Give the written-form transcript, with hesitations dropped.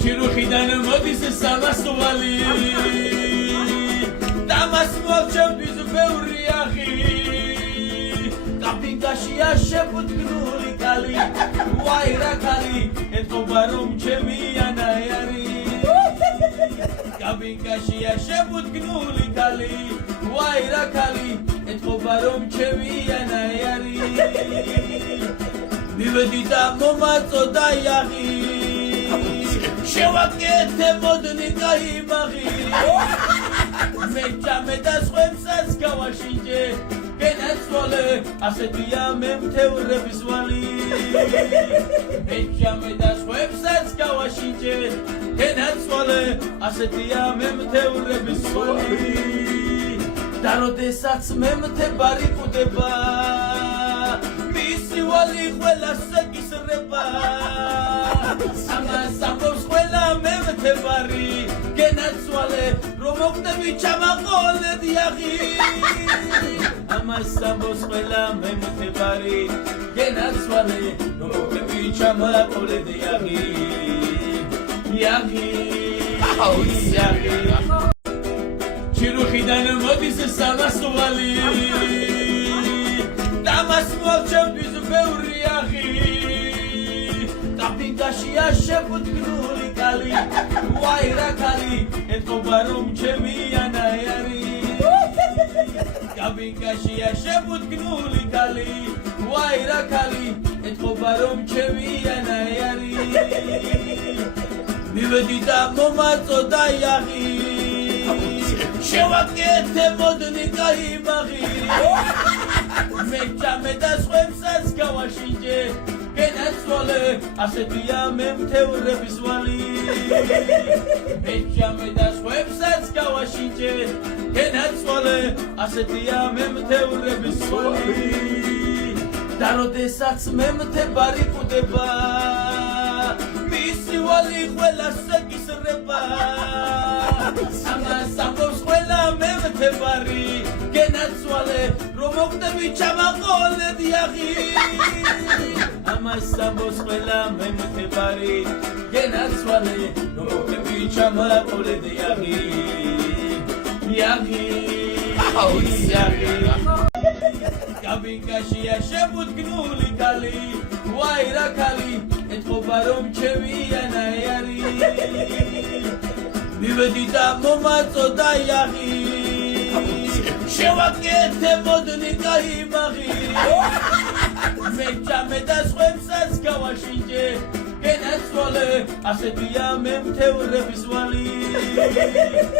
ჩირუხიდან მოდის სამასვალი დამას მოვჩემთვის ბევრი ახი კაპინგაშია შეფუთკნული კალი ვაი რა კალი ეთქობა რომ ჩემი ანაიარი კაპინგაშია შეფუთკნული კალი ვაი რა კალი ეთქობა რომ ჩემი ანაიარი მივედი და მომაწოდა იაღი შევაკეთე მოდნი გაიმაღი მე ჭამე და სხვებსაც გავაშინჯე გენაცვალე ასეთია მე მთევრების ვალი მე ჭამე და სხვებსაც გავაშინჯე გენაცვალე ასეთია მე მთევრების ვალი და როდესაც მე მთებარი კვდება მისი ვალი ყველას ეკისრება ამას ამბობს ყველა მე მთებარი გენაცვალე რომ მოგდები ჩამაყოლე დიაღი ამას ამბობს ყველა მე მთებარი გენაცვალე რომ მოგდები ჩამაყოლე დიაღი იაღი იაღი ჩირუხიდან მოდის სამასვალი დამას მოვჩემთვის ბევრი ახი კაპინგაშია შეფუთკნული კალი ვაი რა კალი ეთქობა რომ ჩემი ანაიარი კაპინგაშია შეფუთკნული კალი ვაი რა კალი ეთქობა რომ ჩემი ანაიარი მივედი და მომაწოდა იაღი შევაკეთე მოდნი გაიმაღი მე ჭამე და სხვებსაც გავაშინჯე გენაცვალე ასეთია მე მთევრების ვალი მე ჭამე და სხვებსაც გავაშინჯე გენაცვალე ასეთია მე მთევრების ვალი და როდესაც მე მთებარი კვდება მისი ვალი ყველას ეკისრება ამას ამბობს ყველა მე მთებარი გენაცვალე რომ მოგდები ჩამაყოლე დიაღი ამას ამბობს ყველა მე მთებარი გენაცვალე რომ მოგდები ჩამაყოლე დიაღი იაღი იაღი კაპინგაშია შეფუთკნული კალი ვაი რა კალი ეთქობა რომ ჩემი ანაიარი მივედი და მომაწოდა იაღი შევაკეთე მოდნი გაიმაღი მე ჭამე და სხვებსაც გავაშინჯე გენაცვალე ასეთია მე მთევრების ვალი